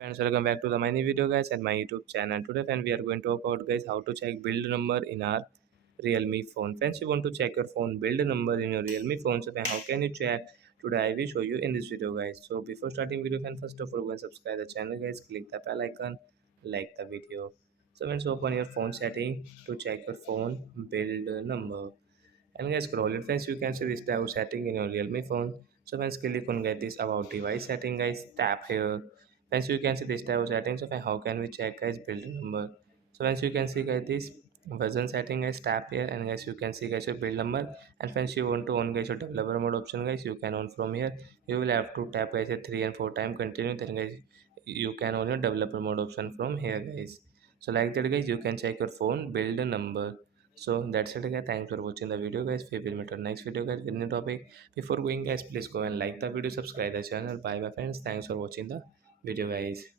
Friends, welcome back to the mini video guys at my YouTube channel. Today friend we are going to talk about guys how to check build number in our Realme phone. Friends, you want to check your phone build number in your Realme phone. So friend, how can you check? Today I will show you in this video guys. So before starting video friend, first of all go and subscribe the channel guys. Click the bell icon, like the video. So friends, open your phone setting to check your phone build number. And guys, scroll it friends, you can see this type of setting in your Realme phone. So friends, click on get this about device setting guys, tap here. Friends, you can see this type of settings. So friends, how can we check guys build number? So friends, you can see guys this version setting guys, tap here, and guys you can see guys your build number. And friends, you want to on guys your developer mode option guys, you can on from here. You will have to tap guys a 3 and 4 time continue, then guys you can on your developer mode option from here guys. So like that guys, you can check your phone build number. So that's it guys. Thanks for watching the video guys. We will meet on next video guys with new topic. Before going guys, please go and like the video, subscribe the channel. Bye bye friends. Thanks for watching the video guys.